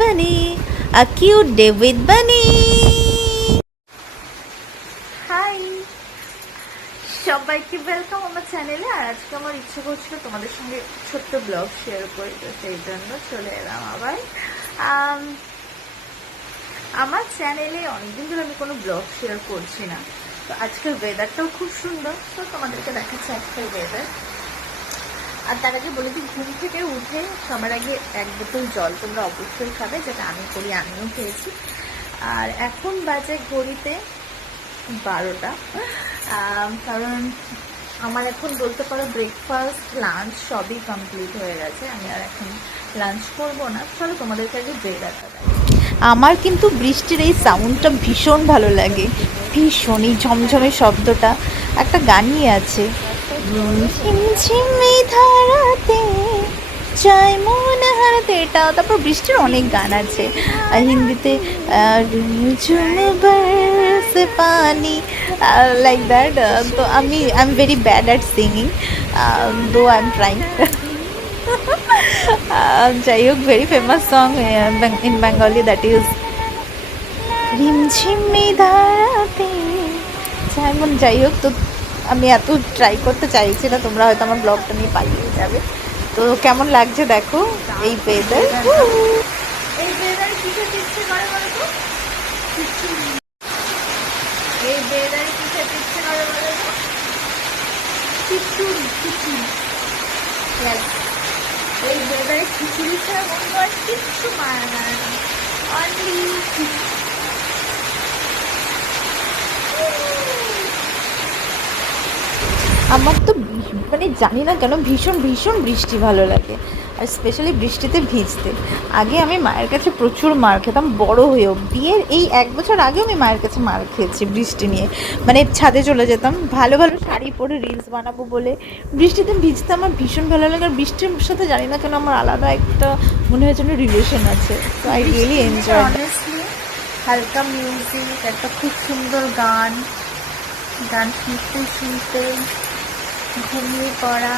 Bunny, a cute day with Bunny. Hi সবাইকে, welcome আমার চ্যানেলে। আর আজকে আমার ইচ্ছে করছিল তোমাদের সঙ্গে ছোট্ট ব্লগ শেয়ার করি, তো সেই জন্য চলে এলাম আবার আমার চ্যানেলে। অনেকদিন ধরে আমি কোনো ব্লগ শেয়ার করছি না, তো আজকের ওয়েদারটাও খুব সুন্দর, তো তোমাদেরকে দেখাচ্ছি আজকের ওয়েদার। আর তার আগে বলে দিই, ঘুম থেকে উঠে সবার আগে এক বোতল জল তোমরা অবশ্যই খাবে, যেটা আমি করি, আমিও খেয়েছি। আর এখন বাজে ঘড়িতে 12টা, কারণ আমার এখন বলতে পারো ব্রেকফাস্ট লাঞ্চ সবই কমপ্লিট হয়ে গেছে। আমি আর এখন লাঞ্চ করবো না। চলো তোমাদেরকে আগে ওয়েদারটা দেয়। আমার কিন্তু বৃষ্টির এই সাউন্ডটা ভীষণ ভালো লাগে, ভীষণ এই ঝমঝমে শব্দটা। একটা গানই আছে, ঝিমঝিমে ধারাতে চাই মন হারাতে, এটা। তারপর বৃষ্টির অনেক গান আছে হিন্দিতে, ঝুম বরসে পানি, লাইক দ্যাট। তো I am very bad at singing, though I am trying. যাই হোক, very famous song in Bengali, that is রিমঝিমে ধারাতে চাই মন। যাই হোক, তো আমি এত ট্রাই করতে চাইছি না, তোমরা হয়তো আমার ব্লগটা নিয়ে পালিয়ে যাবে। তো কেমন লাগছে দেখো এই ওয়েদার। এই ওয়েদারে কি খেতে ইচ্ছে করে বলো তো? এই ওয়েদারে কি খেতে ইচ্ছে করে বলো তো? খিচুড়ি, খিচুড়ি। এই ওয়েদারে খিচুড়ি ছাড়া মন করে কিচ্ছু মারা না, অনলি খিচুড়ি। আমার তো মানে জানি না কেন ভীষণ ভীষণ বৃষ্টি ভালো লাগে, আর স্পেশালি বৃষ্টিতে ভিজতে। আগে আমি মায়ের কাছে প্রচুর মার খেতাম, বড় হয়েও। বিয়ের এই 1 বছর আগেও আমি মায়ের কাছে মার খেয়েছি বৃষ্টি নিয়ে। মানে ছাদে চলে যেতাম ভালো ভালো শাড়ি পরে রিলস বানাবো বলে, বৃষ্টিতে ভিজতে আমার ভীষণ ভালো লাগে। আর বৃষ্টির সাথে জানি না কেন আমার আলাদা একটা মনে হয় যেন রিলেশন আছে। তো আই রিয়েলি এনজয়। অনেস্টলি হালকা মিউজিক, একটা খুব সুন্দর গান, গান শুনতে শুনতে ঘুমিয়ে পড়া,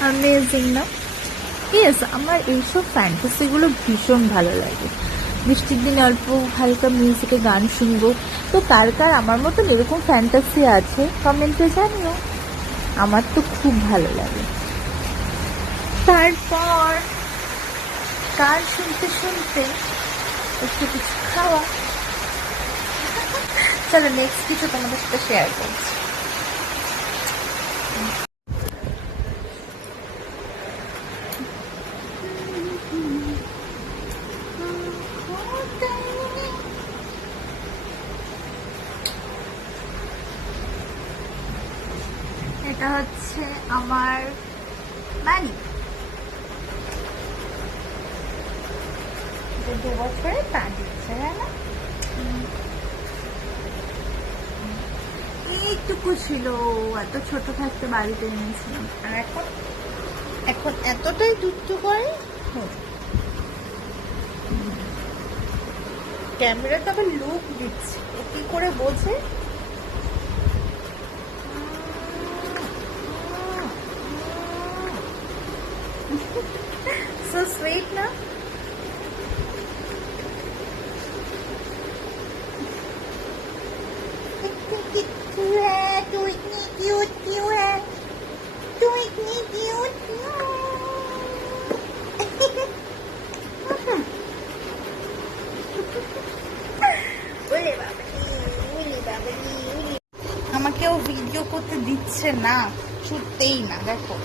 অ্যামেজিং না? ইয়েস, আমার এইসব ফ্যান্টাসিগুলো ভীষণ ভালো লাগে। বৃষ্টির দিনে অল্প হালকা মিউজিকে গান শুনবো। তো কার কার আমার মতন এরকম ফ্যান্টাসি আছে কমেন্টে জানিও। আমার তো খুব ভালো লাগে। তারপর গান শুনতে শুনতে একটু কিছু খাওয়া। চলো নেক্সট কিছু তোমাদের সাথে শেয়ার করছি। এটা হচ্ছে আমার মানি, 2 বছরে তা দিচ্ছে, হ্যাঁ না? এইটুকু ছিল, এত ছোট থাকতে বাড়িতে এনেছিলাম। আর এখন এখন এতটাই দুধ করে। ক্যামেরাটা আবার লুক দিচ্ছে, ও কি করে বোঝে? So sweet না? तू है, तू इतनी क्यूट क्यों है, तू इतनी क्यूट क्यों है? ওলে বাবালি, ওলে বাবালি, ওলে। আমাকেও ভিডিও করতে দিচ্ছে না, ছুটতেই না। দেখো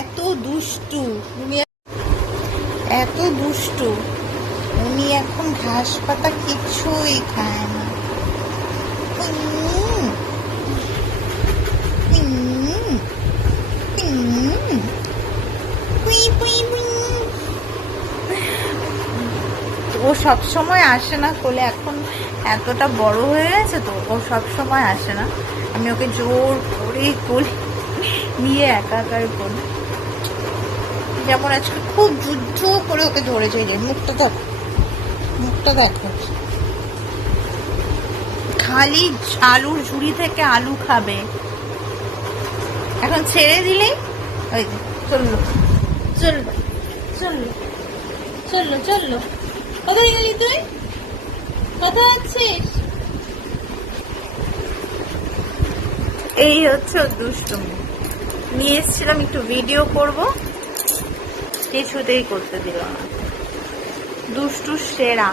এত দুষ্টু উনি, এত দুষ্টু উনি। এখন ঘাস পাতা কিছুই খায় না। ও সব সময় আসে না কোলে, এখন এতটা বড় হয়ে গেছে তো ও সব সময় আসে না। আমি ওকে জোর করে কোলে নিয়ে একাকার করি। যেমন আজকে খুব যুদ্ধ করে ওকে ধরেছে। যে মুখটা দেখো, মুখটা দেখো, খালি আলুর ঝুড়ি থেকে আলু খাবে। এখন ছেড়ে দিলেই ওই যে চললো চললো চললো চললো চললো। কোথায় গেলি তুই? কোথায় আছিস? এই হচ্ছে ওর দুষ্টুমি। নিয়ে এসেছিলাম একটু ভিডিও করব, কিছুতেই করতে দিল না। দুষ্টু সেরা।